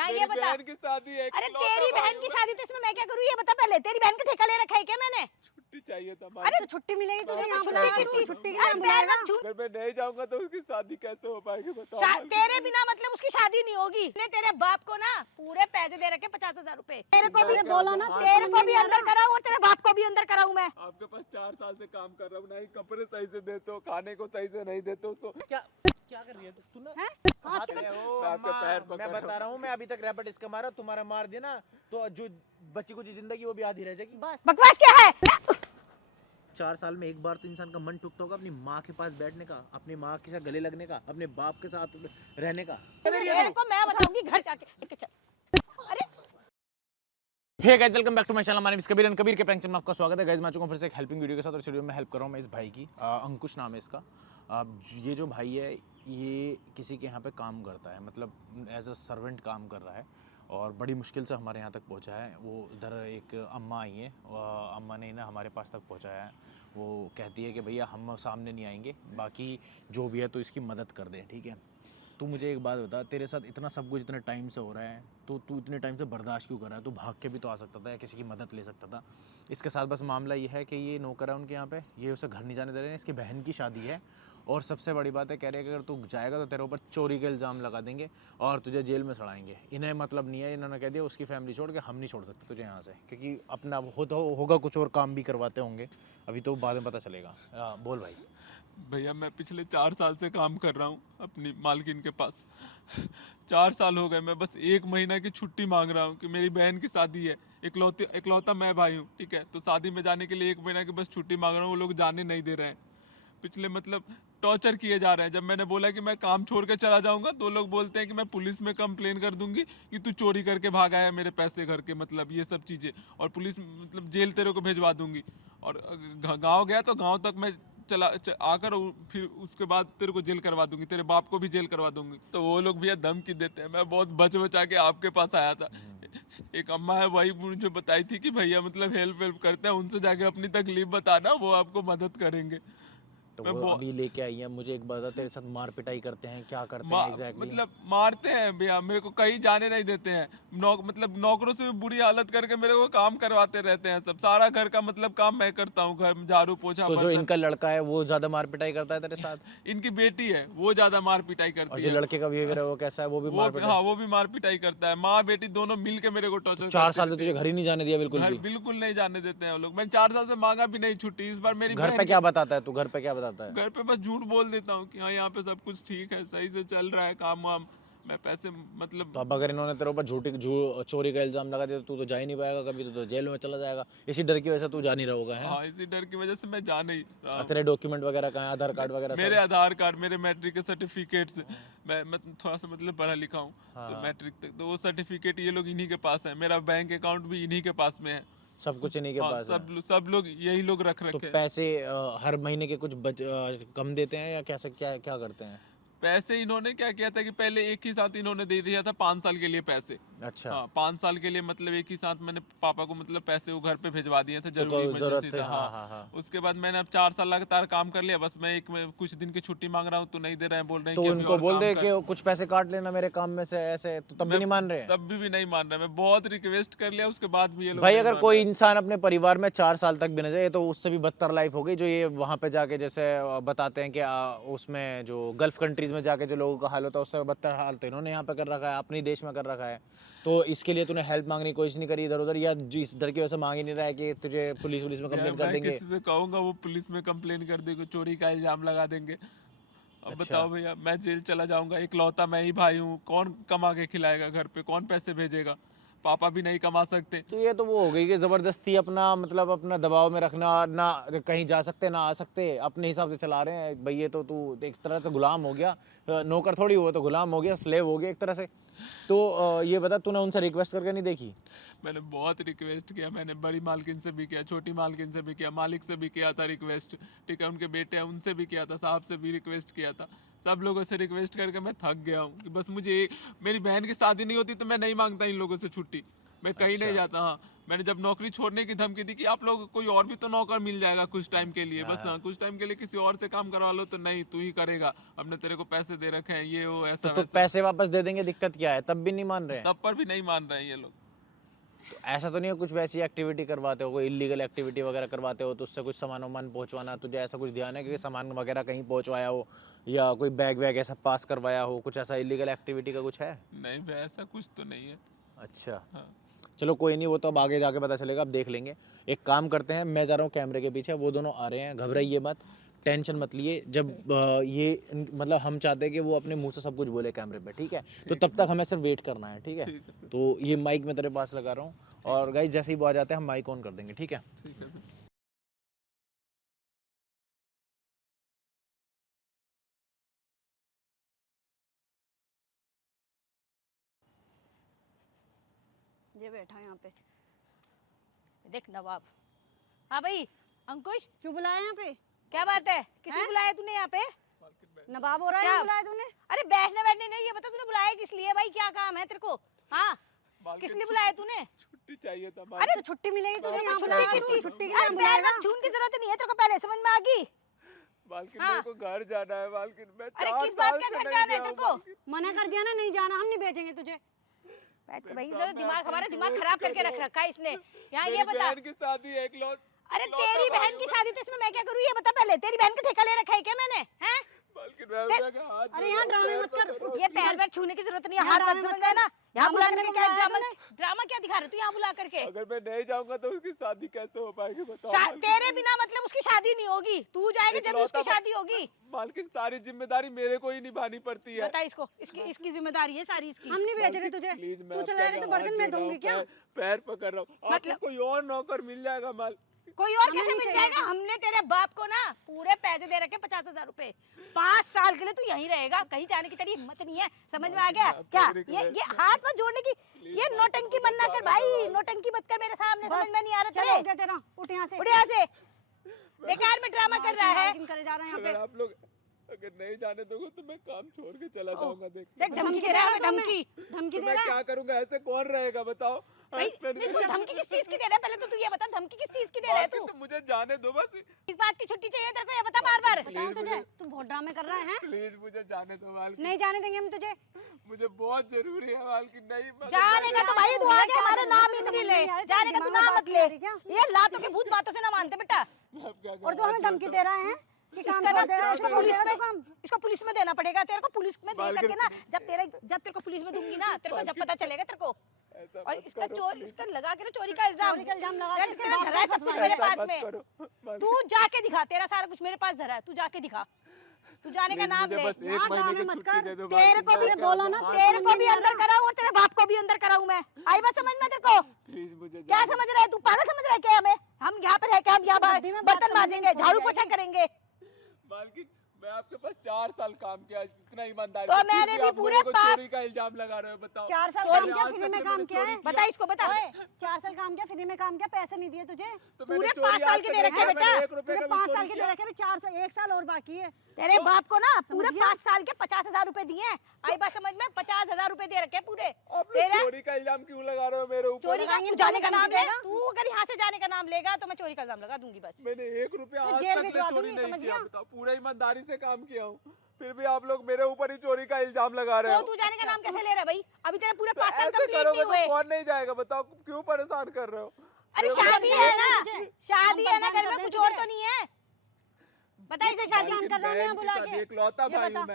यहाँ ये मेरी बता। बहन की शादी है, अरे इकलौता तेरी भाई बहन हूँ की मैं। शादी तो इसमें मैं क्या करूँ, ये बता पहले, तेरी बहन का ठेका ले रखा है क्या मैंने? छुट्टी चाहिए था अरे तो छुट्टी मिलेगी तुझे मैं यहाँ छुट्टी बुलाएगा किसकी? तू छुट्टी के अरे लिए पैर बुलाएगा। मत छू। अगर मैं नहीं जाऊंगा तो उसकी शादी कैसे हो पाएगी बताओ? तेरे बिना मतलब उसकी शादी नहीं होगी। ने तेरे बाप को ना पूरे पैसे दे रखे 50,000 रुपए। तेरे को भी ये बोला ना, तेरे को भी अंदर कराऊं और तेरे बाप को भी अंदर कराऊं मैं। आपके पास 4 साल से काम कर रहा हूँ, ना ही कपड़े सही से देते हो, खाने को सही से नहीं देते हो, तो क्या कर रही है तू ना? हैं? हाथ में ओ मैं आपके अम्मा, पैर पकड़ मैं रहा बता रहा हूँ, मैं अभी तक रैपट इसका मारा, तुम्हारा मार दिया ना तो जो बच्ची कुछ जिंदगी वो भी आधी रह जाएगी। बस बकवास क्या है? 4 साल में एक बार तो इंसान का मन टूटता होगा अपनी माँ के पास बैठने का, अपनी माँ के साथ गले लगने का, अपने बाप के साथ रहने का। तेरे को मैं बताऊंगी घर जाके। लेके चल। अरे hey guys, welcome back to my channel. My name is Kabir and Kabir के प्रैंक चैनल में आपका स्वागत है। गाइस मैं आ चुका हूं फिर से एक हेल्पिंग वीडियो के साथ और इस वीडियो में हेल्प कर रहा हूं मैं इस भाई की। अंकुश नाम है इसका। ये जो भाई है ये किसी के यहाँ पे काम करता है, मतलब एज अ सर्वेंट काम कर रहा है और बड़ी मुश्किल से हमारे यहाँ तक पहुँचा है। वो इधर एक अम्मा आई है, अम्मा ने ना हमारे पास तक पहुँचाया है। वो कहती है कि भैया हम सामने नहीं आएंगे, बाकी जो भी है तो इसकी मदद कर दें, ठीक है। तू मुझे एक बात बता, तेरे साथ इतना सब कुछ इतने टाइम से हो रहा है तो तू इतने टाइम से बर्दाश्त क्यों कर रहा है? तू भाग के भी तो आ सकता था या किसी की मदद ले सकता था। इसके साथ बस मामला ये है कि ये नौकर है उनके यहाँ पे, ये उसे घर नहीं जाने दे रहे हैं। इसकी बहन की शादी है और सबसे बड़ी बात है, कह रहे हैं कि अगर तू जाएगा तो तेरे ऊपर चोरी के इल्ज़ाम लगा देंगे और तुझे जेल में सड़ाएंगे। इन्हें मतलब नहीं है, इन्होंने कह दिया उसकी फैमिली छोड़ के हम नहीं छोड़ सकते तुझे यहाँ से, क्योंकि अपना होगा कुछ और काम भी करवाते होंगे, अभी तो बाद में पता चलेगा। बोल भाई। भैया मैं पिछले 4 साल से काम कर रहा हूँ अपनी मालकिन के पास। 4 साल हो गए, मैं बस 1 महीना की छुट्टी मांग रहा हूँ कि मेरी बहन की शादी है। इकलौता मैं भाई हूँ, ठीक है। तो शादी में जाने के लिए 1 महीना की बस छुट्टी मांग रहा हूँ, वो लोग जाने नहीं दे रहे हैं। पिछले मतलब टॉर्चर किए जा रहे हैं। जब मैंने बोला कि मैं काम छोड़ के चला जाऊंगा तो लोग बोलते हैं कि मैं पुलिस में कंप्लेन कर दूंगी कि तू चोरी करके भागा है मेरे पैसे घर के, मतलब ये सब चीज़ें, और पुलिस मतलब जेल तेरे को भिजवा दूंगी। और गांव गया तो गांव तक मैं आकर फिर उसके बाद तेरे को जेल करवा दूंगी, तेरे बाप को भी जेल करवा दूंगी। तो वो लोग भैया धमकी देते हैं। मैं बहुत बच बचा के आपके पास आया था। एक अम्मा है, वही मुझे बताई थी कि भैया मतलब हेल्प करते हैं, उनसे जाके अपनी तकलीफ बताना, वो आपको मदद करेंगे। तो वो अभी लेके आई है। मुझे एक बात, तेरे साथ मार पिटाई करते हैं, क्या करते हैं एग्जैक्टली? मतलब मारते हैं भैया, मेरे को कहीं जाने नहीं देते हैं। मतलब नौकरों से भी बुरी हालत करके मेरे को काम करवाते रहते हैं सब। सारा घर का मतलब काम मैं करता हूँ, घर में झाड़ू पोछा। तो जो इनका लड़का है वो ज्यादा मार पिटाई करता है तेरे साथ? इनकी बेटी है वो ज्यादा मार पिटाई करती और है। जो लड़के का बिहेवियर है वो कैसा है? वो भी मार पिटाई? हाँ वो भी मार पिटाई करता है। माँ बेटी दोनों मिल के मेरे को टॉर्चर। 4 साल से तुझे घर ही नहीं जाने दिया बिल्कुल घर भी? बिल्कुल नहीं जाने देते हैं वो लोग। मैं 4 साल से मांगा भी नहीं छुट्टी। इस बार मेरी घर पे क्या बताता है तू? घर पे क्या बताता है? घर पे बस झूठ बोल देता हूँ कि हाँ यहाँ पे सब कुछ ठीक है, सही से चल रहा है काम वाम, मैं पैसे मतलब। तो अब अगर इन्होंने तेरे ऊपर चोरी का इल्जाम लगा दिया तो तू तो जा ही नहीं पाएगा कभी, तो जेल में चला जाएगा। इसी डर की वजह से तू जा नहीं रहोगा है? हाँ इसी डर की वजह से मैं जा नहीं रहा हूँ। तेरे डॉक्यूमेंट वगैरह कहाँ है? आधार कार्ड वगैरह मेरे आधार कार्ड, मेरे मैट्रिक के सर्टिफिकेट्स, मैं थोड़ा सा मतलब पढ़ा लिखा हूँ तो मैट्रिक तक, तो वो सर्टिफिकेट ये लोग इन्हीं के पास है। मेरा बैंक अकाउंट भी इन्हीं के पास में है, सब कुछ इन्हीं के हाँ, पास है? सब लोग यही लोग रख तो रखे हैं। पैसे हर महीने के कुछ कम देते हैं या कैसे, क्या क्या करते हैं? पैसे इन्होंने क्या किया था कि पहले एक ही साथ इन्होंने दे दिया था 5 साल के लिए पैसे। अच्छा। हाँ 5 साल के लिए मतलब एक ही साथ मैंने पापा को मतलब पैसे वो घर पे भिजवा दिए थे, जरूरी जरूरत इमरजेंसी है, था। हाँ, हाँ, हाँ। उसके बाद मैंने अब 4 साल लगातार काम कर लिया। बस मैं कुछ दिन की छुट्टी मांग रहा हूँ तो नहीं दे रहे हैं, बोल रहे हैं तो कि अभी उनको और बोल काम दे कर। कि कुछ पैसे काट लेना मेरे काम में से, ऐसे तो तब भी नहीं मान रहे हैं? तब भी नहीं मान रहे। मैं बहुत रिक्वेस्ट कर लिया उसके बाद भी ये लोग भाई नहीं अगर मान कोई रहे। इंसान अपने परिवार में 4 साल तक भी न जाए तो उससे भी बदतर लाइफ हो गई। जो ये वहाँ पे जाके जैसे बताते हैं कि उसमें जो गल्फ कंट्रीज में जाके जो लोगों का हाल होता है उससे बदतर हाल तो इन्होंने यहाँ पे कर रखा है, अपने देश में कर रखा है। तो इसके लिए तूने हेल्प मांगने की कोशिश नहीं करी इधर उधर, या इस डर की वजह से मांग ही नहीं रहा है कि तुझे पुलिस में कंप्लेन कर मैं देंगे? किसी से कहूंगा वो पुलिस में कंप्लेन कर देंगे, चोरी का इल्जाम लगा देंगे। अब अच्छा। बताओ भैया, मैं जेल चला जाऊंगा। इकलौता मैं ही भाई हूँ, कौन कमा के खिलाएगा घर पे, कौन पैसे भेजेगा? पापा भी नहीं कमा सकते। तो ये तो वो हो गई कि जबरदस्ती अपना मतलब अपना दबाव में रखना, ना कहीं जा सकते ना आ सकते, अपने हिसाब से चला रहे हैं भाई। ये तो तू एक तरह से गुलाम हो गया, नौकर थोड़ी हुआ, तो गुलाम हो गया, स्लेव हो गया एक तरह से। तो ये बता, तूने उनसे रिक्वेस्ट करके नहीं देखी? मैंने बहुत रिक्वेस्ट किया, मैंने बड़ी मालकिन से भी किया, छोटी मालकिन से भी किया, मालिक से भी किया था रिक्वेस्ट, ठीक है। उनके बेटे हैं उनसे भी किया था, साहब से भी रिक्वेस्ट किया था। सब लोगों से रिक्वेस्ट करके मैं थक गया हूँ कि बस मुझे मेरी बहन की शादी नहीं होती तो मैं नहीं मांगता इन लोगों से छुट्टी। मैं कहीं नहीं जाता। हाँ, मैंने जब नौकरी छोड़ने की धमकी दी कि आप लोग कोई और भी तो नौकर मिल जाएगा कुछ टाइम के लिए, बस हाँ, कुछ टाइम के लिए किसी और से काम करवा लो, तो नहीं तू ही करेगा, हमने तेरे को पैसे दे रखे हैं, ये वो ऐसा तो वैसा। पैसे वापस दे देंगे, दिक्कत क्या है? तब भी नहीं मान रहे हैं? तब पर भी नहीं मान रहे हैं ये लोग। तो ऐसा तो नहीं है कुछ वैसी एक्टिविटी करवाते हो, कोई इलीगल एक्टिविटी वगैरह करवाते हो तो उससे कुछ सामान वामान पहुंचवाना, तुझे ऐसा कुछ ध्यान है कि सामान वगैरह कहीं पहुंचवाया हो या कोई बैग वैग ऐसा पास करवाया हो, कुछ ऐसा इलीगल एक्टिविटी का कुछ है? नहीं भाई, ऐसा कुछ तो नहीं है। अच्छा, हाँ। चलो कोई नहीं, वो तो अब आगे जाके पता चलेगा, अब देख लेंगे। एक काम करते हैं, मैं जा रहा हूँ कैमरे के पीछे, वो दोनों आ रहे हैं, घबराइए मत, टेंशन मत लिए। जब मतलब हम चाहते हैं कि वो अपने मुंह से सब कुछ बोले कैमरे पे, ठीक है? तो तब तक हमें सिर्फ वेट करना है, ठीक है? तो ये माइक मैं तेरे पास लगा रहा हूँ, और गाइस जैसे ही वो आ जाते हैं हम माइक ऑन कर देंगे, ठीक है? ठीक है। ये बैठा है यहाँ पे, देख नवाब। हाँ भाई अंकुश, क्यों बुलाया यहाँ पे? क्या बात है? किसने बुलाया तूने यहाँ पे? नवाब हो रहा है, क्या? बुलाया तूने? अरे बैठने बैठने नहीं, ये बता तूने बुलाया किस लिए भाई? क्या काम है तेरे को? हाँ, किस लिए बुलाया तूने? छुट्टी चाहिए था। अरे तो छुट्टी मिलेगी तुझे, यहाँ छुट्टी बुलाया किस तू, चीज? छुट्टी के अरे लिए पैर बुलाएगा? मत छूने की जरूरत नहीं है तेरे को, पहले समझ में आ गई? मालकिन हाँ। मेरे को घर जाना है मालकिन, मैं अरे 4 किस बात साल का से घर नहीं जाना है गया तेरे हूँ को? मालकिन। मना कर दिया ना, नहीं जाना, हम नहीं भेजेंगे तुझे। बैठ के भाई, इसने दिमाग, हमारा दिमाग खराब करके रख रखा है इसने। यहाँ मेरी ये बता, बहन की शादी है, अरे तेरी बहन की शादी तो इसमें मैं क्या करूँ? ये बता पहले, तेरी बहन का ठेका ले रखा है क्या मैंने? हैं? मालकिन मैं क्या हाथ अरे यहाँ ड्रामे मत कर, ये पैर वैर छूने की जरूरत नहीं है, यहाँ हाथ ड्रामे मत मत समझ में ना। यहाँ ड्रामा बुला करने करके को क्या बुलाया ड्रामा? तूने? ड्रामा क्या दिखा रहे तू यहाँ बुला करके? अगर मैं नहीं जाऊंगा तो उसकी शादी कैसे हो पाएगी बताओ? तेरे बिना मतलब उसकी शादी नहीं होगी, तू जाएगा जब उसकी इकलौता शादी होगी। मालकिन सारी जिम्मेदारी मेरे को ही निभानी पड़ती है। बता इसको, इसकी इसकी जिम्मेदारी है सारी इसकी। हम नहीं भेज रहे तुझे, प्लीज, मैं तू आपके चलाएगा आगे तो बर्तन हाथ मैं जोड़ रहा धोऊंगी हूँ, क्या? पैर पकड़ रहा हूँ, आपको मतलब- कोई और नौकर मिल जाएगा माल। कोई और हमें कैसे नहीं मिल चाहिए। जाएगा? हमने तेरे बाप को ना पूरे पैसे दे रखे 50,000 रुपए, 5 साल के लिए तू यहीं रहेगा, कहीं जाने की तेरी हिम्मत नहीं है, समझ में आ गया क्या? ये हाथ मत जोड़ने की, ये नौटंकी बनना कर भाई, नौटंकी मत कर मेरे सामने, समझ में नहीं आ रहा चलो हो तेरे? गया तेरा, उठ यहाँ से। उठ यहाँ से, बेकार में ड्रामा कर रहा है। मार्किंग करे जा रहा है यहाँ अगर पे। आप लोग अगर नहीं जाने दोगे तो मैं काम छोड़ के चला जाऊंगा। देख देख धमकी दे रहा है, तो मैं- धमकी। धमकी तो दे मैं रहा है? क्या करूंगा? ऐसे कौन रहेगा बताओ? भाई नहीं, तू धमकी किस चीज की दे रहा है? पहले तो तू ये बता, धमकी किस चीज की दे रहा है तू? मालकिन, तो मुझे जाने दो बस, इस बात की छुट्टी चाहिए तेरे को, ये बता बार बार। बताऊं तुझे, तू बहुत ड्रामे कर रहा है? प्लीज मुझे जाने दो मालकिन, नहीं जाने देंगे हम तुझे। मुझे बहुत जरूरी है मालकिन। नहीं मैं- जाने का तो भाई तू आगे हमारा नाम ही नहीं ले, जाने का तू नाम मत ले। ये लातों के भूत बातों से ना मानते बेटा। अब क्या और जो हमें धमकी दे रहा है कि काम इसका कर देगा, ऐसे छोड़ पुलिस देगा में, तो काम। इसको पुलिस में देना पड़ेगा तेरे को, पुलिस में दे बालकन- करके ना, जब तेरे को पुलिस में दूंगी ना, तेरे को जब पता चलेगा तेरे को। ऐसा और मत इसका करो, चोर, please। इसका लगा के ना चोरी का इल्जाम, चोरी का इल्जाम लगा के यार इसके इसने बाप धरा है को सब कुछ फंसवाया। मेरे ऐसा पास मत में। करो, मालकिन। तू जाके दिखा, तेरा सारा कुछ मेरे पास धरा है, तू जाके दिखा, तू जाने का Please, नाम मुझे ले। बस एक यहाँ महीने ड्रामे की मत छुट्टी कर। दे दो तेरे मालकिन, को भी मैं बोला क्या ना, करूँ? तेरे को भी नहीं अंदर कराऊं और तेरे बाप को भी अंदर कराऊं मैं। आई बात समझ में तेरे को? प्लीज मुझे क्या जाने समझ रहा है तू? पागल समझ रहा है क्या हमें? हम यहाँ पे रह के हम यहाँ गद्दी में बात बर्तन समझने मांजेंगे, की झाड़ू सोच पोछा करेंगे। दो। मालकिन, मैं आपके पास 4 साल काम किया, इतना ईमानदारी तो से, फिर मैंने भी आप पूरे मेरे को 5 चोरी का इल्जाम लगा रहे हो, बताओ। 4 साल चोरी काम किया, आज फ्री तक में तो काम मैंने किया है। चोरी बता इसको, बता। 4 साल काम किया, फ्री में काम किया, पैसे नहीं दिए तुझे। तो मैंने पूरे चोरी 5 साल आज के तक दे नहीं रखे किया, बेटा। मैंने 1 रुपए तुझे का भी 5 चोरी साल के किया। दे रखे, अभी 4 साल, 1 साल और बाकी है। तेरे बाप को ना पूरे समझ गया? 5 साल के 50,000 रुपए दिए हैं। आई बात समझ में? 50,000 रुपए दे रखे पूरे। आप लोग तेरा चोरी का इल्जाम क्यों लगा रहे हो मेरे ऊपर? चोरी का, लगाएंगे तू तो जाने का धमकी नाम ले, देगा। तू अगर यहाँ से जाने का नाम लेगा तो मैं चोरी का इल्जाम लगा दूंगी बस। मैंने 1 रुपया तो आज जेल तक ले भिजवा चोरी दूंगी, नहीं समझ किया, गया? बताओ। पूरे ईमानदारी से काम किया हूँ, फिर भी आप लोग मेरे ऊपर ही चोरी का इल्जाम लगा रहे तो हो। तू जाने का नाम कैसे ले रहा है भाई? अभी तेरे पूरे तो 5 साल ऐसे कंप्लीट करोगे नहीं तो हुए। कौन नहीं जाएगा बताओ? क्यों परेशान कर रहे हो? अरे मेरे को शादी बस है ना, तुझे। शादी हम है ना, परेशान घर में कर कुछ रहे और हैं तो नहीं है। बता इसे शादी मालकिन, कर रहा हूं मैं बहन की बुला शादी, के। इकलौता ये भाई बता। हूँ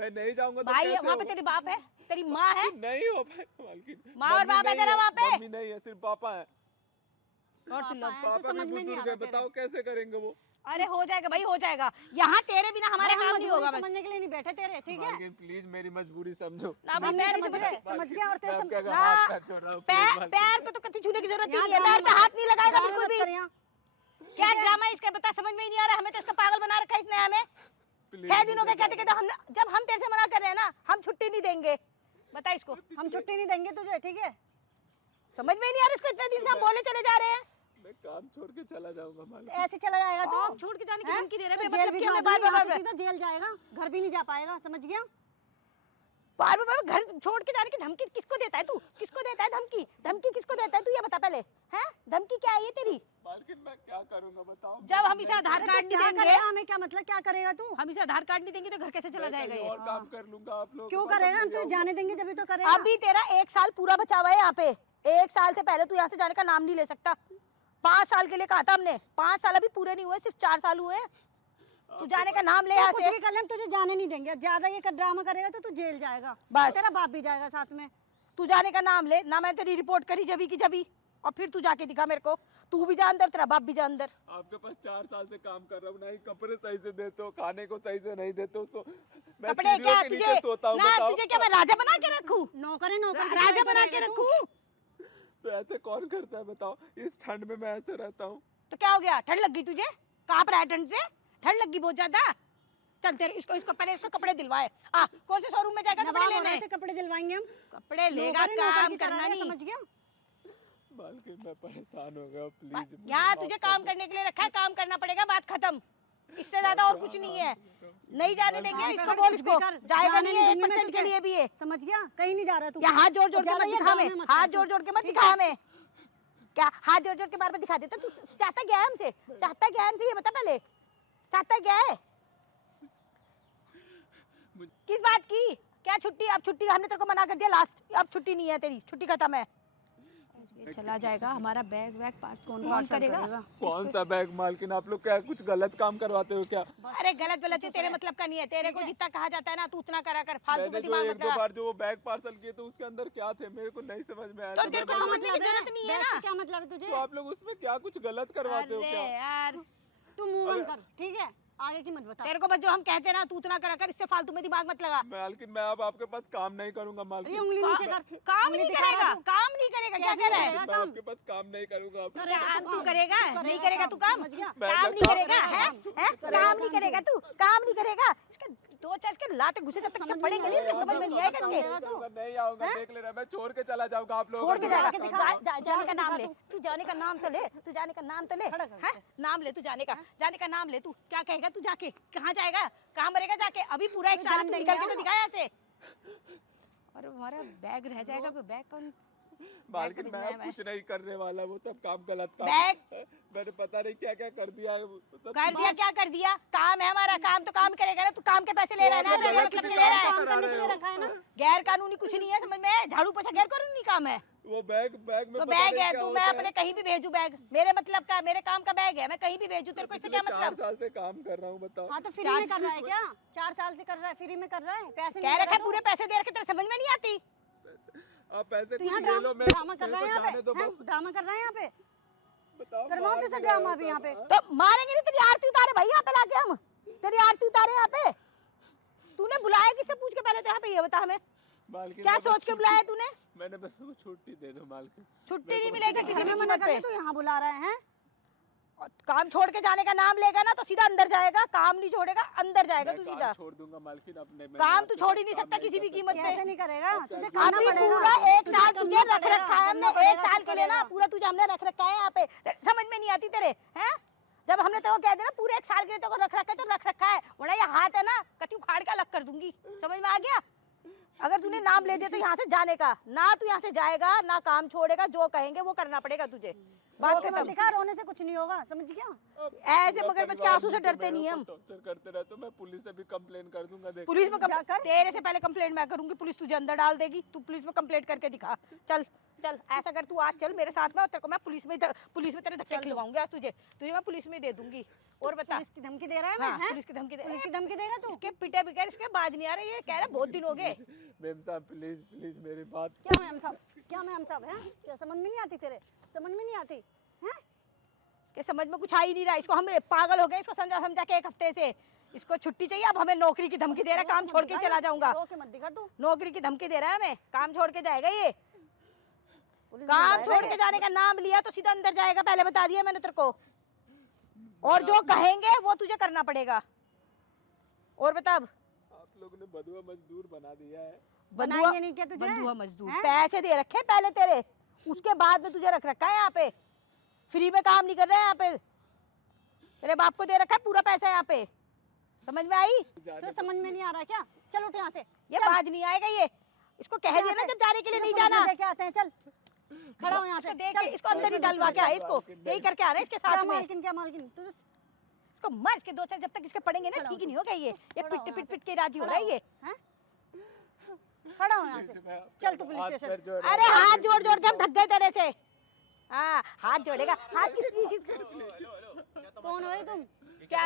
मैं नहीं जाऊंगा तो भाई कैसे वहाँ पे होगा? तेरी बाप है, तेरी माँ है, नहीं हो पाएगा मालकिन। माँ और मम्मी बाप है नहीं तेरा वहाँ पे? मम्मी नहीं है, सिर्फ पापा है। और सुन लो। पापा है, पापा तो समझ भी में नहीं आ बुजुर्ग रहा है, तेरे। बताओ कैसे करेंगे वो? अरे हो जाएगा भाई, हो जाएगा। यहाँ तेरे बिना हमारे हम काम नहीं होगा मजबूरी बस। समझने के लिए नहीं बैठे तेरे, ठीक है? मालकिन प्लीज मेरी मजबूरी समझो। ना भाई हम मैं नहीं नहीं समझ समझ रहे, रही। समझ गया और तेरे मैं समझ- आपके आगे हाँ, हाथ पैर जोड़ रहा हूँ, please, पैर मालकिन। पैर को तो कभी छूने की जरूरत ही यहाँ नहीं है, ड्रामे पैर पे मत- हाथ नहीं लगाएगा ड्रामे बिल्कुल मत भी। कर यहाँ। क्या ड्रामा है इसका? बता, समझ में ही नहीं आ रहा। हमें तो इसका पागल बना रखा है इसने हमें। Please, 6 दिन हो गए मुझे कहते कहते, हम जब हम तेरे से मना कर रहे हैं ना, हम छुट्टी नहीं देंगे। बता इसको, हम छुट्टी नहीं देंगे तुझे, ठीक है? समझ में ही नहीं आ रहा इसको। इतने दिन से हम बोले चले जा रहे हैं, मैं काम छोड़ के चला जाऊंगा मालकिन। ऐसे चला जाएगा तो हम छोड़ के जाने की हैं? धमकी दे रहे तो हैं। जेल मतलब भी कि हमें जाएगा, बार यहाँ बार से सीधा जेल जाएगा, घर भी नहीं जा पाएगा, समझ गया? बार बार घर छोड़ के जाने की धमकी किसको देता है तू? किसको देता है धमकी? धमकी किसको देता है तू ये बता पहले, हैं? धमकी क्या है ये तेरी? मालकिन मैं क्या करूंगा बताओ। जब हम इसे आधार कार्ड नहीं क्या देंगे, करेगा? हमें क्या मतलब, क्या करेगा तू? हम इसे आधार कार्ड नहीं देंगे तो घर कैसे चला मैं जाएगा कहीं ये? और काम कर लूंगा आप लोग। क्यों करेगा? हम तुझे जाने देंगे जब तो करेगा। अभी तेरा 1 साल पूरा बचा हुआ है यहाँ पे। 1 साल से पहले तू यहाँ से जाने का नाम नहीं ले सकता। 5 साल के लिए कहा था हमने, 5 साल अभी पूरे नहीं हुए, सिर्फ 4 साल हुए। तू जाने का नाम ले यहाँ कुछ से। भी कर ले, हम तुझे जाने नहीं देंगे। ज्यादा ये ड्रामा करेगा तो तू जेल जाएगा, बस। तेरा बाप भी जाएगा साथ में। तू जाने का नाम ले ना, मैं तेरी रिपोर्ट करी जबी की जबी, और फिर तू जाके दिखा मेरे को। तू भी जा अंदर, तेरा बाप भी जा अंदर। आपके पास 4 साल से काम कर रहा हूँ, ना ही कपड़े सही से देते हो, खाने को सही से नहीं देते हो, मैं कपड़े सीढ़ियों क्या के तुझे? नीचे सोता हूँ, ना बताओ। तुझे क्या मैं राजा बना के रखूं? नौकर है, नौकर राजा बना के रखूं? तो ऐसे कौन करता है बताओ? इस ठंड में मैं ऐसे रहता हूँ। तो क्या हो गया? ठंड लग गई तुझे? कहाँ पर है ठंड से? ठंड लग गई बहुत ज्यादा। चल तेरे इसको पहले इसको कपड़े दिलवाए। कौन से शोरूम में जाएगा कपड़े लेने? ऐसे कपड़े दिलवाएंगे हम। कपड़े लेगा, नौकर है, नौकर काम की तरह करना है, नहीं। समझ गया? मालकिन मैं परेशान हो गया, प्लीज। यहाँ तुझे काम करने के लिए रखा है, काम करना पड़ेगा, बात खत्म। इससे ज्यादा और कुछ नहीं है। नहीं जाने देंगे हाँ, इसको, कर, बोल कुछ इसको भी कर, जाएगा जाने नहीं नहीं है देंगे 1% के तुझे। लिए भी ये। समझ गया? कहीं नहीं जा रहा तू। या हाथ जोड़ जोड़ के ज्यादा मत ये दिखा हमें, ड्रामे मत हाथ कर जोड़ तू। जोड़ के मत ठीक दिखा है? हमें। क्या हाथ जोड़ जोड़ के बार बार दिखा देता? तू चाहता क्या है हमसे? चाहता क्या है हमसे ये बता पहले, चाहता क्या है? किस बात की? क्या छुट्टी? अब छुट्टी हमने तेरे को मना कर दिया लास्ट, अब छुट्टी नहीं है तेरी, छुट्टी खत्म है। ये चला जाएगा हमारा बैग वैग पार्सल कौन करेगा? कौन सा बैग मालकिन? आप लोग क्या कुछ गलत काम करवाते हो क्या? अरे गलत गलत से तेरे मतलब का नहीं है। तेरे को जितना कहा जाता है ना तू उतना करा कर, फालतू मैंने का जो दिमाग 1-2 मत लगा। बार जो वो बैग पार्सल किए तो उसके अंदर क्या थे मेरे को नहीं समझ में आया। तो तो तेरे को मैं- समझने की जरूरत नहीं है बैग से ना। क्या मतलब है तुझे? तो आप लोग उसमें क्या कुछ गलत करवाते हो अरे क्या? यार, तू मुंह बंद कर, ठीक है? आगे की मत बता। तेरे को बस जो हम कहते हैं ना तू उतना करा कर, इससे फालतू में दिमाग मत लगा। मालकिन मैं अब आपके पास काम नहीं करूंगा ये मालकिन। उंगली नीचे कर। काम उंगली नहीं दिखा करेगा, रहा तू। काम नहीं करेगा, क्या कैसे कह रहा है? करेगा? मैं काम। आपके पास काम नहीं करूंगा अब। करेगा काम तो तू काम। करेगा? तू नहीं करेगा तू काम? समझ गया? मैं काम तो नहीं काम करेगा करेगा, है? काम। हैं? करेगा, काम नहीं काम करेगा तू, काम नहीं करेगा। इसके 2-4 के लाते घुसे जब तक समझ से पड़ेंगे में नहीं, इसके नहीं समझ में नहीं आएगा समझ इसके। में तू। मैं नहीं आऊंगा, देख लेना मैं छोड़ के चला जाऊंगा आप लोगों छोड़ के को। जाएगा? जाके दिखा। जाने का नाम ले, दिखा तू जाने का नाम तो ले, तू जाने का नाम तो ले, खड़ा कर हैं? नाम ले तू जाने का, जाने का नाम ले। तू क्या कहेगा? तू जाके कहाँ जाएगा? कहाँ मरेगा जाके? अभी पूरा 1 साल जान तू देंगे निकल के हम। तो दिखा यहाँ से। और हमारा बैग रह जाएगा, वो बैग कौन? मालकिन बैग मैं खरीदना है अब कुछ नहीं करने वाला, वो सब काम गलत काम। बैग? मैंने पता नहीं क्या क्या कर दिया है, वो सब कर दिया? क्या कर दिया? काम है हमारा, काम तो काम करेगा ना। तू काम के पैसे ले रहा है ना, तो मेरे गलत मतलब किसी से ले रहा है। काम काम करा करने के रहे लिए हो। रखा है ना। गैर कानूनी कुछ नहीं है, समझ में? झाड़ू पोछा गैर कानूनी काम है। वो बैग में तो पता बैग नहीं है, क्या तू होता मैं है। अपने कहीं भी भेजू बैग, मेरे मतलब का, मेरे काम का बैग है, मैं कहीं भी भेजू। तेरे को इससे पिछले क्या 4 मतलब? साल से काम कर रहा हूँ बताओ। हाँ तो फ्री में कर रहा है क्या? 4 साल से कर रहा है, फ्री में कर रहा है, पैसे कह नहीं रखा है पूरे पैसे दे रखे, तेरे समझ में नहीं आती? आप पैसे तो यहाँ कुछ ले लो, मैं ड्रामा कर रहा है यहाँ जाने दो पे, बस। ड्रामा कर रहा है यहाँ पे। बताओ, करवाओ मार तुझसे भी ड्रामा रहे हो भी यहाँ पे। सब, तो मारेंगे नहीं, तेरी आरती उतारे भाई यहाँ पे लाके हम, तेरी आरती उतारे यहाँ पे। तूने बुलाया किससे? पूछ के पहले तो यहाँ पे ये बता हमें, मालकिन क्या मैं बस सोच के बुलाया तूने? मैंने बस वो छुट्टी दे दो मालकिन। छुट्टी नहीं मिलेगी किसी घर भी में मना कीमत कर पे। तो यहाँ बुला रहा है। और काम छोड़ के जाने का नाम लेगा ना तो सीधा अंदर जाएगा, काम नहीं छोड़ेगा अंदर जाएगा मैं तू काम सीधा। छोड़ दूंगा मालकिन अपने। मैं काम आपके तू छोड़ साथ ही नहीं काम सकता किसी भी कर कीमत सकता। कैसे पे। नहीं करेगा? अब तुझे क्या करना अभी पड़ेगा। पूरा 1 साल तुझे तुझे करना रख पड़ेगा, रखा है हमने, करना 1 साल पड़ेगा, के लिए ना करेगा। पूरा तुझे हमने रख रखा है यहाँ पे। समझ में नहीं आती तेरे, हैं? जब हमने तेरे को कह दिया ना पूरे 1 साल के लिए तेरे को रख रखा है तो रख रखा है, वरना ये हाथ है ना कति उखाड़ के अलग कर दूंगी। समझ में आ गया? अगर तूने नाम ले दिया तो यहाँ से जाने का ना, तू यहाँ से जाएगा ना, काम छोड़ेगा, जो कहेंगे वो करना पड़ेगा तुझे। बात रोके मत खत्म। दिखा, रोने से कुछ नहीं होगा, समझ गया? अब ऐसे पूरा मगरमच्छ के परिवार आंसू से मिलकर डरते मेरे नहीं ऊपर हम। टॉर्चर करते रहते हो, मैं पुलिस से भी कंप्लेन कर दूंगा। देख पुलिस में जाकर? तेरे से पहले कंप्लेंट मैं करूंगी, पुलिस तुझे अंदर डाल देगी। तू पुलिस में कंप्लेंट करके दिखा। चल चल, ऐसा कर, तू आज चल मेरे साथ में और तेरे को मैं पुलिस में तेरे धक्के खिलवाऊंगी आज तुझे मैं पुलिस में दे दूंगी। और बता। पुलिस की धमकी दे रहा है हाँ, मैं, हैं? पुलिस की धमकी दे। पुलिस की धमकी देगा तू? इसके पिटे बगैर इसके बाज नहीं आ रहे, ये कह रहा बहुत दिन हो गए। मैम साहब प्लीज प्लीज मेरी बात। क्या मैम साहब, क्या मैम साहब है? क्या समझ में नहीं आती तेरे? समझ में नहीं आती हैं? इसके समझ में कुछ आ ही नहीं रहा। इसको हम पागल हो गए, इसको समझा के 1 हफ्ते से। इसको छुट्टी चाहिए, अब हमें नौकरी की धमकी दे रहा है, काम छोड़ के चला जाऊंगा। रोके मत दिखा तू। नौकरी की धमकी दे रहा है हमें, काम छोड़ के जाएगा ये। पुलिस काम बुलाएगा छोड़ ये। के जाने का नाम लिया तो सीधा अंदर जाएगा, पहले बता दिया मैंने तेरे को। और जो कहेंगे वो तुझे करना पड़ेगा। और बता अब। आप लोगों ने बधुआ मजदूर बना दिया है। बनाएंगे नहीं क्या तुझे? बंधुआ मजदूर हैं? पैसे दे रखे पहले तेरे, उसके बाद में तुझे रख रखा है यहाँ पे। फ्री में काम नहीं कर रहा है यहाँ पे, तेरे बाप को दे रखा है पूरा पैसा यहाँ पे। समझ में आई? तो समझ में नहीं आ रहा क्या? चल उठ यहाँ से, ये बाज नहीं आएगा ये। इसको कह दिया ना जब जाने के लिए नहीं जाना। देके आते हैं, चल खड़ा हो यहाँ से। देख के इसको अंदर ही डलवा के आए, इसको यही करके आ रहे हैं इसके साथ में। क्या मालकिन तू इसको मार इसके 2-4 जब तक इसके पड़ेंगे ना ठीक ही नहीं होगा ये पिट के राजी हो रहा है ये। खड़ा हो यहाँ से, चल तू पुलिस स्टेशन। अरे हाथ जोड़ जोड़ के हम थक गए तेरे से। हाँ हाथ जोड़ेगा, हाथ किस चीज। कौन हो तुम? क्या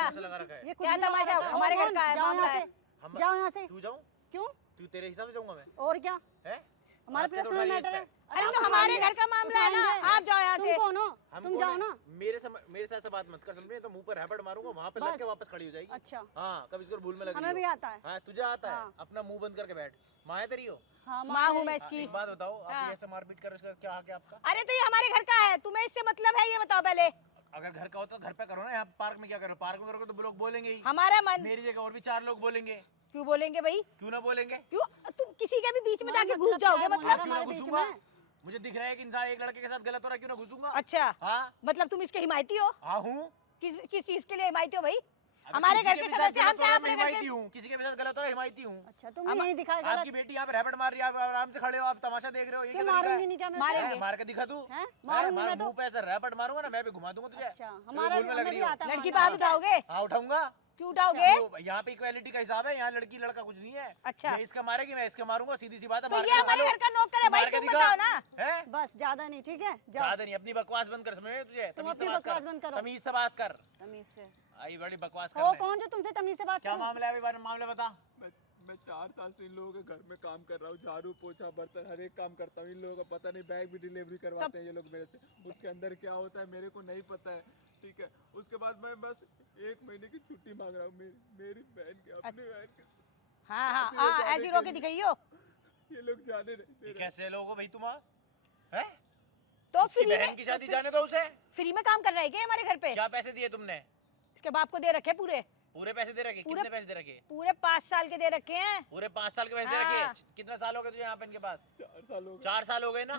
ये क्या तमाशा हमारे घर का है मामला है। जाओ यहाँ से। क्यों जाऊं? क्यों? तू तेरे हिसाब से जाऊंगा मैं? और क्या हैं? हमारा पर्सनल मैटर है। अरे तो हमारे घर का मामला है ना, आप जाओ यहाँ से। तुम कौन हो? तुम जाओ ना। मेरे से ऐसा बात मत कर, समझे? तो मुंह पर रैपट मारूंगा, वहाँ पे लग के वापस खड़ी हो जाएगी। अच्छा हाँ, कभी इसको भूल में लगी हमें भी आता है। हाँ, तुझे आता है। अपना मुंह बंद करके बैठ। माँ है तेरी हो? हाँ माँ हूँ मैं इसकी। एक बात बताओ, आप ऐसे मारपीट कर रहे हो, क्या हक है आपका? अरे तो ये हमारे घर का है, तुम्हें इससे मतलब है ये बताओ पहले। अगर घर का हो तो घर पे करो ना, यहाँ पार्क में क्या करो? पार्क में करोगे तो लोग बोलेंगे ही। हमारा मन। मेरी जगह और भी 4 लोग बोलेंगे। क्यों बोलेंगे भाई? क्यों ना बोलेंगे? क्यों तुम किसी के भी बीच में जाके घुस जाओगे मतलब? हमारे बीच घुसूंगा? में मुझे दिख रहा है कि इंसान एक लड़के के साथ गलत हो रहा है, क्यों ना घुसूंगा? अच्छा हाँ मतलब तुम इसके हिमायती हो? हाँ हूँ। किस चीज के लिए हिमायती हो भाई? हमारे घर के सदस्य हम चाहे अपने घर के। हिमायती हूँ, किसी के साथ गलत हो रहा है हिमायती हूँ। अच्छा तुम नहीं दिखाएगा। आपकी बेटी यहाँ पे रैपट मार रही है, आप आराम से खड़े हो, आप तमाशा देख रहे हो, ये क्या मारूंगी तरीका है? नहीं क्या मैं? मारेंगे। मार के दिखा तू। मारूंगी मैं तो। मुंह पे ऐसा रैपट मारूंगा ना, मैं भी घुमा दूंगा तुझे। अच्छा हमारा लग रही भी हो। आता है। लड़की पे हाथ उठाओगे? हाँ उठाऊंगा। क्यों उठाओगे? यहाँ पे इक्वालिटी का हिसाब है, यहाँ लड़की लड़का कुछ नहीं है। अच्छा। ये इसका मारेगी, मैं इसका मारूंगा, सीधी सी बात है। तो मार ये के हमारे दिखा घर का नौकर है भाई, मार के तुम दिखा। बताओ ना। हैं? बस ज्यादा नहीं, ठीक है? जाओ ज्यादा नहीं, अपनी बकवास बंद कर, समझ तुझे? तुम तमीज से अपनी बात बकवास कर, बंद करो। तमीज से बात कर। तमीज से। आई बड़ी बकवास हो करने। कौन जो तुमसे तमीज से बात क्या करूं? मामला है अभी? मामला बता। मैं 4 साल से इन लोगों के घर में काम कर रहा हूँ, झाड़ू पोछा बर्तन हर एक काम करता हूँ। इन लोगों का पता नहीं, बैग भी डिलीवरी करवाते हैं ये लोग मेरे से। उसके अंदर क्या होता है मेरे को नहीं पता है, ठीक है? उसके बाद मैं बस 1 महीने की छुट्टी मांग रहा हूँ मेरी बहन के, अपनी बहन के। हाँ ऐसी रो के दिखाइयो। ये लोग जाने नहीं दे ये रहे। कैसे लोग हो भाई तुम? हैं? तो उसकी बहन की शादी जाने दो उसे। फ्री में काम कर रहा है क्या हमारे घर पे? क्या पैसे दिए तुमने? इसके बाप को दे रखे पूरे पैसे दे रखे? कितने पैसे दे रखे? पूरे 5 साल के दे रखे हैं। पूरे 5 साल के पैसे दे हाँ। रखे? कितना साल हो गए तुझे यहाँ पे इनके पास? 4 साल हो गए। 4 साल हो गए ना?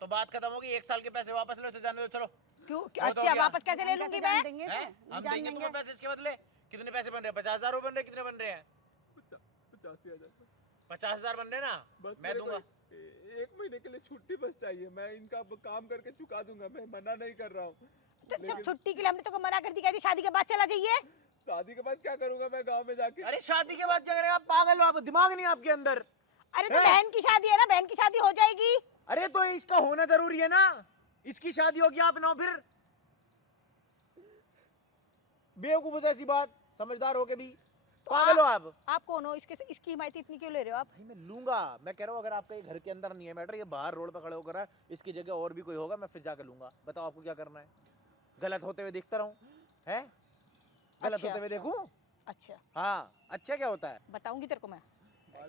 तो बात खत्म होगी, 1 साल के पैसे वापस लो, इसे जाने दो, चलो। क्यों? वो तो अच्छा क्या? वापस कैसे ले लूंगी मैं? देंगे हैं? इसे? हम जान देंगे तुम्हें पैसे इसके बदले। कितने पैसे बन रहे हैं? 50,000 बन रहे हैं? कितने बन रहे हैं? 85,000। 50,000 बन रहे हैं ना? बस मैं मेरे को दूंगा। 1 महीने के लिए छुट्टी बस चाहिए। मैं इनका काम करके चुका दूंगा, मैं मना नहीं कर रहा हूँ। तो सब छुट्टी के लिए हमने तो मना कर दी, कहती शादी के बाद चला जाइए। शादी के बाद क्या करूंगा मैं गांव में जाके? अरे शादी के बाद क्या करेगा? आप पागल हो, आप दिमाग नहीं आपके अंदर। अरे तो बहन की शादी है ना, बहन की शादी हो जाएगी। अरे तो इसका होना जरूरी है ना, इसकी शादी होगी आप ना, फिर बेवकूफ हो ऐसी बात, समझदार हो के भी पागल हो आप कौन हो? इसकी हिमायत इतनी क्यों ले रहे हो आप? भाई मैं लूंगा, मैं कह रहा हूँ अगर आपका ये घर के अंदर नहीं है मैटर, ये बाहर रोड पे खड़े होकर है, इसकी जगह और भी कोई होगा, मैं फिर जाकर लूंगा। बताओ आपको क्या करना है? गलत होते हुए देखता रहूं? हैं? गलत अच्छा, होते हुए देखूं? अच्छा हाँ, अच्छा क्या होता है? बताऊंगी तेरे को मैं।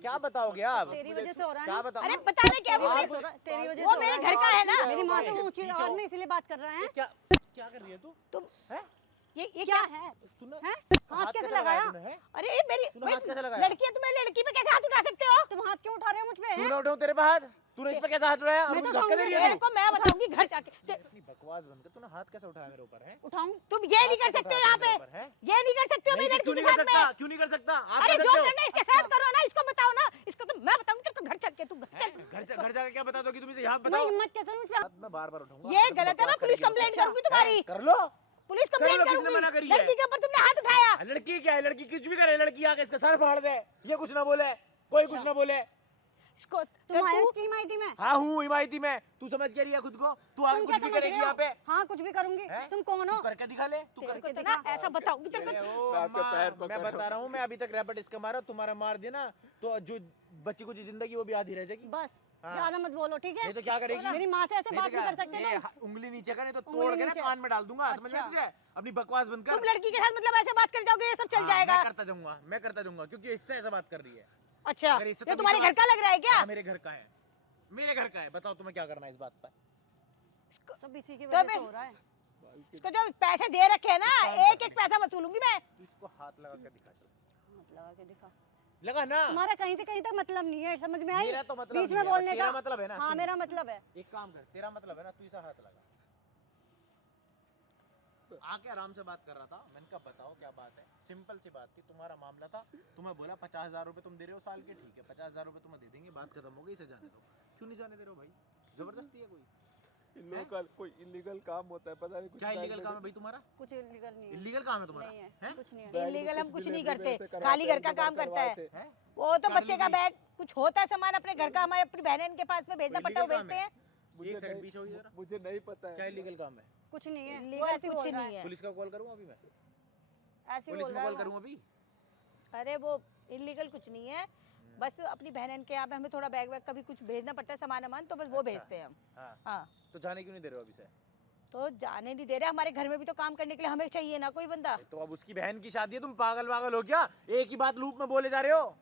क्या बताओगे आप? तेरी वजह से हो रहा है क्या ना? बताओ? अरे बताने क्या बोल रही तेरी है? तेरी वजह वो से मेरे घर का है ना। मेरी माँ से पीछे ऊंची हो। आवाज में इसीलिए बात कर रहा है। क्या क्या कर रही है तू? तुम हैं? ये क्या है? तूने हैं? हाथ कैसे लगाया? तूने, हैं? अरे ये मेरी तूने हाथ कैसे लगाया? लड़की है, तुम्हें लड़की पे कैसे हाथ उठा सकते हो? तुम हाथ क्यों उठा रहे हो मुझ पे? क्यों ना उठाऊं तेरे पे हाथ? तूने इस पे कैसे हाथ उठाया? और मैं तो मुझे धक्का दे रही है तेरे तू? को मैं बताऊंगी घर जाके। अपनी बकवास बंद कर, तूने हाथ कैसे उठाया मेरे ऊपर? है उठाऊं? तुम ये नहीं कर सकते यहाँ पे, ये नहीं कर सकते हो मेरी लड़की के साथ में। क्यों नहीं कर सकता? आप अरे कर जो सकते हो। करना है इसके साथ करो ना, इसको बताओ ना, इसको तो मैं बताऊंगी तेरे को घर चल के, तू घर चल। घर जाके क्या बता दो कि तुम इसे यहाँ मैं बताओ? हिम्मत कैसे मुझ पे? हाथ मैं बार बार उठाऊंगा। ये अगर तुम गलत है, मैं बकवास पुलिस करेगी कंप्लेंट तो। करूंगी तुम्हारी। कर लो। पुलिस कर कंप्लेंट लो, किसने मना करी करूंगी। है? लड़की के ऊपर तुमने हाथ उठाया। लड़की क्या है? लड़की कुछ भी करे, लड़की आके इसका सर फाड़ दे, ये कुछ ना बोले, कोई कुछ ना बोले। इसको तुम आए उसकी हिमायती में? हाँ हूँ हिमायती में। तू समझ के रही है खुद को? तू आगे तुम कुछ क्या भी समझ करेगी रहे हो? यहाँ पे? हाँ कुछ भी करूंगी। हैं? तुम कौन हो? तू करके दिखा ले, तू तेरे करके को तो ना ऐसा बताऊंगी तेरे अरे को। ओ मैं आपके अम्मा, पैर पकड़ मैं रहा बता रहा हूँ, मैं अभी तक रैपट इसका मारा, तुम्हारा मार दिया ना तो जो बच्ची कुछ जिंदगी वो भी आधी रह जाएगी। बस हाँ। ज्यादा मत बोलो, ठीक है? नहीं तो क्या करेगी? मेरी माँ से ऐसे नहीं तो बात नहीं क्या? कर सकते ये तुम। उंगली नीचे का, नहीं तो उंगली तोड़ के ना नीचे। कान में डाल दूंगा। समझ में अच्छा। तुझे? अपनी बकवास बंद कर। तुम लड़की के साथ मतलब ऐसे बात कर जाओगे, ये सब चल हाँ, जाएगा। मैं करता जाऊंगा, मैं करता जाऊंगा, क्योंकि इससे ऐसा बात कर रही है। अच्छा अगर इससे ये तभी तुम्हारे सवाल- घर का लग रहा है क्या? हाँ, मेरे घर का है, मेरे घर का है। बताओ तुम्हें क्या करना है इस बात पर? सब इसी की तो वजह से हो रहा है। इसको जो पैसे दे रखे हैं ना, एक एक पैसा वसूलूंगी मैं। तू इसको हाथ लगा के दिखा, चल हाथ लगा के दिखा। लगा ना। तुम्हारा कहीं से कहीं तक मतलब नहीं है, समझ में आई? मेरा तो मतलब बीच नहीं में है, बोलने तेरा का मतलब है ना। हाँ सुन। मेरा मतलब है। एक काम कर, तेरा मतलब है ना, तू इसे हाथ लगा। आके आराम से बात कर रहा था, मैंने कहा बताओ क्या बात है, सिंपल सी बात थी, तुम्हारा मामला था, तुम्हें बोला 50,000 रुपए तुम दे रहे हो साल के, ठीक है 50,000 रुपए तुम्हें दे देंगे, बात खत्म हो गई, इसे जाने दो। क्यों नहीं जाने दे रहे हो भाई? जबरदस्ती है कोई? इल्लीगल कोई इल्लीगल काम होता है, पता नहीं कुछ क्या बैंक इलीगल में काम है भाई तुम्हारा? कुछ इलीगल नहीं है, इलीगल काम है तुम्हारा? नहीं है, हैं? कुछ नहीं है। बैंक में इलीगल हम कुछ कुछ नहीं delivery करते, वैसे खाली घर का करवाते, काम करता है। करवाते। हैं? वो तो कर बच्चे का लीजिए। बैग कुछ होता है सामान अपने घर का, हमारे अपनी बहन के पास में भेजना कोई पड़ता है, वो illegal काम भेजते है? हैं। मुझे एक सेकंड नहीं- पीछे होइए जरा। मुझे नहीं पता क्या है। इलीगल काम है? कुछ नहीं है, वो लीगल ऐसे ही कुछ बोल रहा नहीं है, है। पुलिस का कॉल करूँ अभी मैं? ऐसे ही पुलिस बोल में रहा है कॉल वो। करूँ अभी? अरे वो इलीगल कुछ नहीं है, बस अपनी बहन के यहाँ पे हमें थोड़ा बैग वैग कभी कुछ भेजना पड़ता है सामान वामान, तो बस वो अच्छा। भेजते हैं हम। हाँ। हाँ तो जाने क्यों नहीं दे रहे हो अभी से? तो जाने नहीं दे रहे, हमारे घर में भी तो काम करने के लिए हमें चाहिए ना कोई बंदा। तो अब उसकी बहन की शादी है, तुम पागल वागल हो क्या? एक ही बात लूप में बोले जा रहे हो।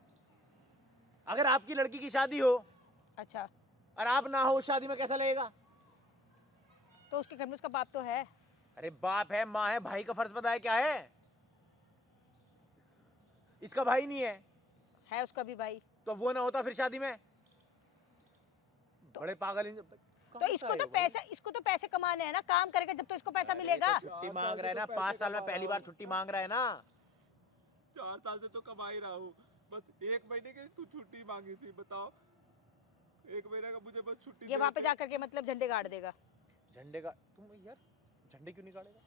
अगर आपकी लड़की की शादी हो अच्छा और आप ना हो उस शादी में, कैसा लगेगा? तो उसके घर में उसका बाप तो है। अरे बाप है, माँ है, भाई का फर्ज पता है क्या है? इसका भाई नहीं है उसका भी भाई। तो वो ना होता फिर शादी में? बड़े पागल हैं। तो इसको तो पैसे कमाने हैं ना, काम करेगा जब तो इसको पैसा मिलेगा। छुट्टी मांग रहा है ना, 5 साल में पहली बार छुट्टी मांग रहा है ना। 4 साल से तो कमा ही रहा हूँ, बस 1 महीने की तू छुट्टी मांगी थी, बताओ 1 महीने का मुझे बस छुट्टी ये दे वहाँ पे के- जाकर के मतलब झंडे गाड़ देगा। झंडे का तुम यार, झंडे क्यों नहीं गाड़ेगा?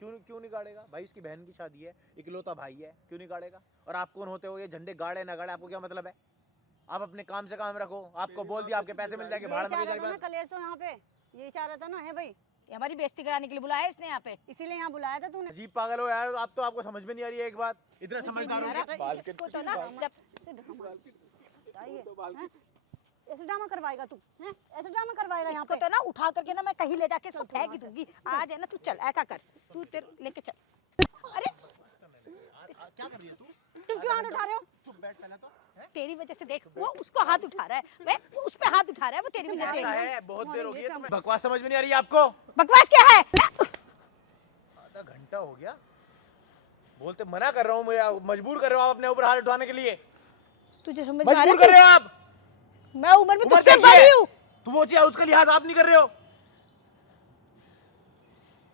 क्यों नहीं गाड़ेगा भाई? उसकी बहन की शादी है, इकलौता भाई है, क्यों नहीं गाड़ेगा? और आप कौन होते हो ये झंडे गाड़े ना गाड़े, आपको क्या मतलब है? आप अपने काम से काम रखो, आपको मेरी बोल बात दिया आपके तो पैसे मिल जाएंगे, यही भाड़ा चाह मिल रहा था ना जाएगा। कलेश हो यहाँ पे, यही चाह रहा था ना, है भाई? ये हमारी बेइज्जती कराने के लिए बुलाया है इसने यहाँ पे। इसीलिए यहाँ बुलाया था तूने। अजीब पागल हो यार आप तो, आपको समझ में नहीं आ रही है एक बात, इतना समझदार हो अरे, क्या? इसको तो ना जब ऐसे ड्रामा बताइए, हैं? ऐसे ड्रामा करवाएगा तू, हैं? ऐसे ड्रामा करवाएगा यहाँ इसको पे? तो ना उठा करके ना मैं कहीं ले जाके इसको फेंक ही दूंगी। आज है ना, तू चल ऐसा कर, तू तेरे लेके चल। अरे क्या कर रही है तू? तुम क्यों हाथ उठा रहे हो? चुप बैठ पहले तो। हैं? तेरी वजह से देख, वो उसको हाथ उठा रहा है, वो उस पे हाथ उठा रहा है, वो तेरी वजह ऐसा से। है, बहुत देर हो गई है, तुम्हारी तुम्हें बकवास समझ में नहीं आ रही है आपको? बकवास क्या है? आधा घंटा हो गया, बोलते मना कर रहा हूँ, मुझे मजबूर कर रहे हो आप अपने ऊपर हाथ उठाने के लिए, तुझे समझ में आ मजबूर रहा कर रहे हो आप। है? मैं उम्र में उम्र तुझसे कैसी है? बड़ी हूँ। तो वो चीज उसका लिहाज आप नहीं कर रहे हो।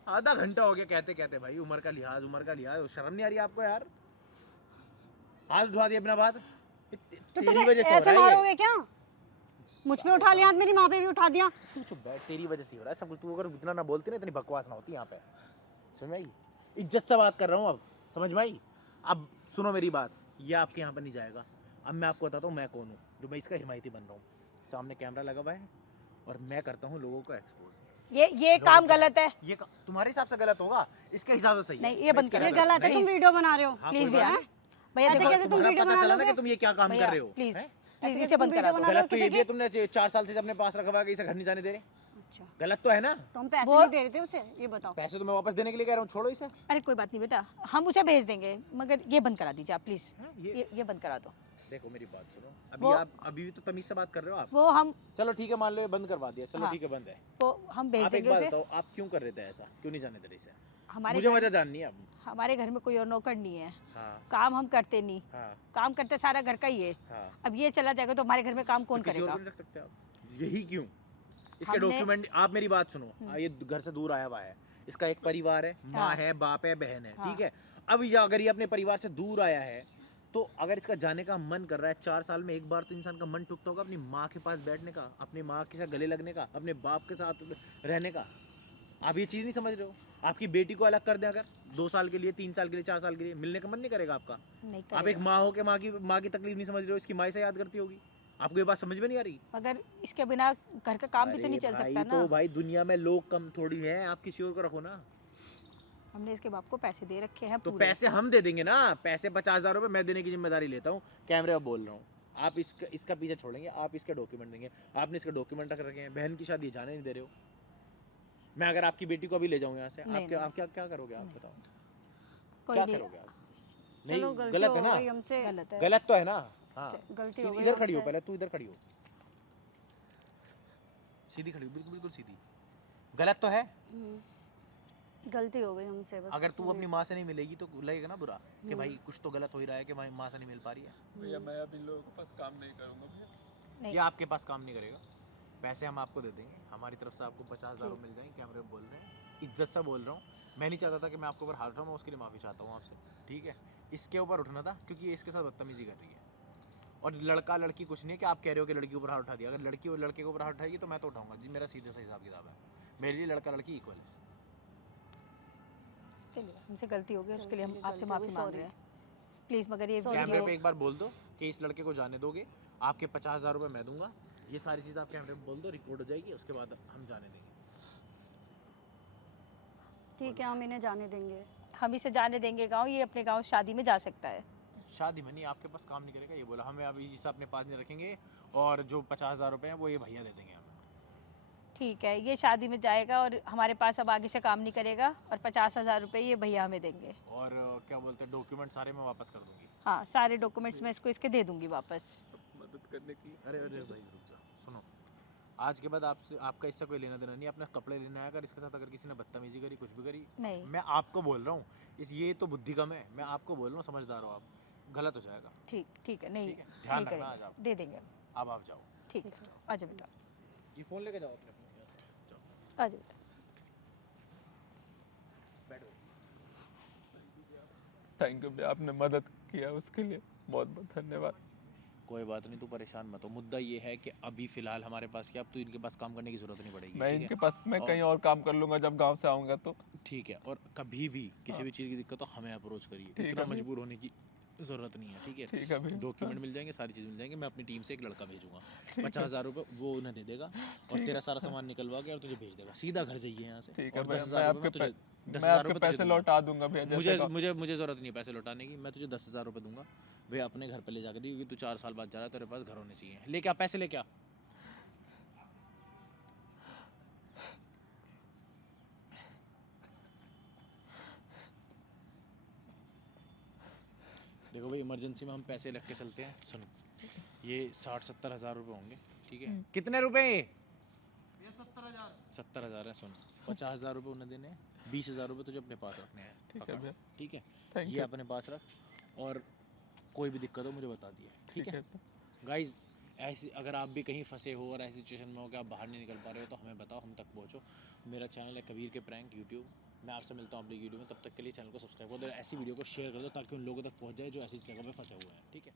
आधा घंटा हो गया कहते कहते भाई, उम्र का लिहाज, शर्म नहीं आ रही आपको यार? हाथ उठा दिया अपना बात, तो तेरी तुम वजह से हो ऐसे रहा है ये। मारोगे क्या? मुझ पे उठा लिया हाथ, मेरी माँ पे भी उठा दिया। तू चुप बैठ, तेरी वजह से हो रहा है सब कुछ। तू अगर इतना ना बोलती ना, इतनी बकवास ना होती यहाँ पे। समझ में आई? इज्जत से बात कर रहा हूँ अब, समझ में आई? अब सुनो मेरी बात, ये आपके यहाँ पर नहीं जाएगा। अब मैं आपको बताता हूँ मैं कौन हूँ, जो मैं इसका हिमायती बन रहा हूँ। सामने कैमरा लगा हुआ है और मैं करता हूँ लोगों को एक्सपोज। ये काम गलत है। ये तुम्हारे हिसाब से गलत होगा, इसके हिसाब से सही है। नहीं, ये बंद इसके करो। ये हिसाब से- गलत है, तुम नहीं, वीडियो बना रहे हो। हाँ, प्लीज कोई भैया, बात नहीं। भैया ऐसे देखो, कैसे तुम तुम्हारा वीडियो पता बना चला ना लोगे? कि तुम ये क्या काम भैया, कर रहे हो। प्लीज हैं? प्लीज ऐसे इसे बंद वीडियो करा दो। बना गलत तो किसी ये भी है, की? तुमने 4 साल से अपने पास रखा हुआ है कि इसे घर नहीं जाने दे रहे। अच्छा, गलत तो है ना? तो हम पैसे वो- नहीं दे रहे थे उसे, ये बताओ। पैसे तो मैं वापस देने के लिए कह रहा हूँ, छोड़ो इसे। अरे कोई बात नहीं बेटा, हम उसे भेज देंगे, मगर ये बंद करा दीजिए आप प्लीज। हाँ, ये बंद करा दो। देखो मेरी बात सुनो, वो- आप अभी भी तो तमीज से बात कर रहे हो आप। वो हम चलो ठीक है, मान लो ये बंद करवा दिया, चलो हाँ। ठीक है बंद है। वो हम भेज आप एक देंगे बात उसे। बताओ, आप क्यों कर रहे थे ऐसा, क्यों नहीं जाने दे रहे इसे? हमारे मुझे घर- वजह जाननी है अब। हमारे घर में कोई और नौकर नहीं है, हाँ काम हम करते नहीं, हाँ काम करते सारा घर का ही है। हाँ। अब ये चला जाएगा तो हमारे घर में काम कौन तो किसी और करेगा? को नहीं रख सकते आप? यही क्यों? इसके हमने- डॉक्यूमेंट, आप मेरी बात सुनो, ये घर से दूर आया हुआ है, इसका एक परिवार है, माँ हाँ। है, बाप है, बहन है, हाँ। ठीक है। अब ये अगर ये अपने परिवार से दूर आया है, तो अगर इसका जाने का मन कर रहा है, 4 साल में एक बार तो इंसान का मन टूटता होगा अपनी माँ के पास बैठने का, अपनी माँ के साथ गले लगने का, अपने बाप के साथ रहने का। आप ये चीज़ नहीं समझ रहे हो? आपकी बेटी को अलग कर दें अगर 2 साल के लिए, 3 साल के लिए, 4 साल के लिए, मिलने का मन नहीं करेगा आपका? नहीं आप एक करेगा। माँ हो के माँ की तकलीफ नहीं समझ रहे हो, इसकी माँ से याद करती होगी। आपको ये बात समझ में नहीं आ रही? मगर इसके बिना घर का काम भी तो अरे नहीं चल भाई, सकता ना। तो भाई दुनिया में लोग कम थोड़ी हैं, आप किसी और को रखो ना। हमने इसके बाप को पैसे दे रखे हैं तो पूरे। पैसे हम दे देंगे ना, पैसे 50,000 रुपए मैं देने की जिम्मेदारी लेता हूँ, कैमरे पर बोल रहा हूँ। आप इसका पीछे छोड़ेंगे, आप इसके डॉक्यूमेंट देंगे। आपने इसके डॉक्यूमेंट रख रखे हैं, बहन की शादी जाने नहीं दे रहे हो। मैं अगर आपकी बेटी को अभी ले जाऊँ यहाँ से, नहीं, आप क्या करोगे? आप बताओ कोई क्या नहीं, करोगे आप? चलो नहीं, गलती गलत हो है ना? गई हमसे, गलत है। गलत तो है ना? हाँ, गलती हो गई इधर खड़ी हो, हमसे। पहले तू इधर खड़ी हो, सीधी खड़ी हो, बिल्कुल बिल्कुल सीधी। गलत तो है। गलती हो गई हमसे बस। अगर तू अपनी माँ से नहीं मिलेगी तो लगेगा ना बुरा कि भाई कुछ तो गलत हो ही रहा है कि भाई माँ से नहीं मिल पा रही है। भैया मैं अभी लोगों के पास काम नहीं करूंगा भैया। नहीं। ये आपके पास काम नहीं करेगा, पैसे हम आपको दे देंगे, हमारी तरफ से आपको 50,000 मिल जाएंगे, कैमरे में बोल रहे हैं, इज्जत से बोल रहा हूँ। मैं नहीं चाहता था कि मैं आपके ऊपर हाथ उठाऊँ, मैं उसके लिए माफ़ी चाहता हूँ आपसे, ठीक है। इसके ऊपर उठना था क्योंकि ये इसके साथ बदतमीजी कर रही है, और लड़का लड़की कुछ नहीं है कि आप कह रहे हो कि लड़की के ऊपर हाथ उठा दिया। अगर लड़की और लड़के के ऊपर हाथ उठाएगी तो मैं तो उठाऊंगा जी, मेरा सीधे सा हिसाब किताब है, मेरे लिए लड़का लड़की इक्वल है। चलिए हमसे गलती हो गई, उसके लिए हम चलिए, आपसे गलती हो माफी गई, मांग sorry। रहे हैं। प्लीज मगर ये कैमरे वीडियो पे एक बार बोल दो कि इस लड़के को जाने दोगे, आपके 50,000 रुपये मैं दूंगा, ये सारी चीज़ आप कैमरे में बोल दो, रिकॉर्ड हो जाएगी, उसके बाद हम जाने देंगे। ठीक है, हम इन्हें जाने देंगे। हम इसे जाने देंगे गांव, ये अपने गांव शादी में जा सकता है। शादी में नहीं, आपके पास काम नहीं करेगा ये बोला, हमें अभी इसे अपने पास नहीं रखेंगे, और जो 50,000 रुपये हैं वो ये भैया दे देंगे हमें। ठीक है, ये शादी में जाएगा और हमारे पास अब आगे से काम नहीं करेगा, और 50,000 रुपये ये भैया हमें देंगे। और क्या बोलते हैं, डॉक्यूमेंट सारे मैं वापस कर दूंगी। हाँ, सारे डॉक्यूमेंट्स मैं इसके दे दूंगी वापस। मदद करने की। अरे अरे भाई रुक जा, सुनो, आज के बाद आपसे आपका इससे कोई लेना देना नहीं, अपने कपड़े लेने आया, अगर इसके साथ अगर किसी ने बदतमीजी करी, कुछ भी करी, नहीं मैं आपको बोल रहा हूँ, इस ये तो बुद्धि कम है, मैं आपको बोल रहा हूँ, समझदार हो आप, गलत हो जाएगा। ठीक ठीक है, नहीं ठीक है, ध्यान नहीं रखना आज करेंगे, आप। दे देंगे। अब आप जाओ, ठीक है, आजा बेटा, ये फ़ोन लेके जाओ अपने यहाँ से, जाओ आजा बेटा। बैठो। थैंक यू भैया, आपने मदद किया उसके लिए बहुत बहुत धन्यवाद। कोई बात नहीं, तू परेशान मत हो, मुद्दा ये है कि अभी फ़िलहाल हमारे पास क्या, अब तो इनके पास काम करने की ज़रूरत नहीं पड़ेगी, मैं ठीक इनके है? पास मैं और- कहीं और काम कर लूंगा जब गांव से आऊंगा तो। ठीक है, और कभी भी किसी भी चीज़ की दिक्कत हो हमें अप्रोच करिए, ठीक है इतना भैया। मजबूर होने की ज़रूरत नहीं है, ठीक है? ठीक है भैया। डॉक्यूमेंट मिल जाएंगे, सारी चीज़ मिल जाएंगी, मैं अपनी टीम से एक लड़का भेजूंगा, ठीक है। 50,000 रुपये वो उन्हें दे देगा, और तेरा सारा सामान निकलवा के और तुझे भेज देगा, सीधा घर जाइए यहाँ से। ठीक है और भैया, 10,000 रुपये मैं तुझे मैं 10,000 आपके रुपये तुझे पैसे दूंगा। लौटा दूंगा भैया। मुझे जैसे का- मुझे मुझे ज़रूरत नहीं है पैसे लौटाने की, मैं तुझे 10,000 रुपये दूंगा, भैया अपने घर पे ले जाकर दी, क्योंकि तू 4 साल बाद जा रहा है, तेरे पास घर होने चाहिए, लेके आ पैसे, लेके आ। देखो भाई, इमरजेंसी में हम पैसे रख के चलते हैं, सुन, ये 60-70 हज़ार रुपये होंगे, ठीक है? कितने रुपए? 70,000 है, सुन, 50,000 रुपये उन्हें देने हैं, 20,000 रुपये तुझे अपने पास रखने हैं, ठीक है पकड़, भैया। ठीक है? थैंक ये यू। अपने पास रख, और कोई भी दिक्कत हो मुझे बता दिए, ठीक है? भैया। गाइज, ऐसी अगर आप भी कहीं फंसे हो और ऐसी सिचुएशन में हो कि आप बाहर नहीं निकल पा रहे हो, तो हमें बताओ, हम तक पहुँचो। मेरा चैनल है कबीर के प्रैंक यूट्यूब, मैं आपसे मिलता हूँ अगली वीडियो में, तब तक के लिए चैनल को सब्सक्राइब कर दो, ऐसी वीडियो को शेयर कर दो ताकि उन लोगों तक पहुँच जाए जो ऐसी जगह पे फंसे हुए हैं, ठीक है?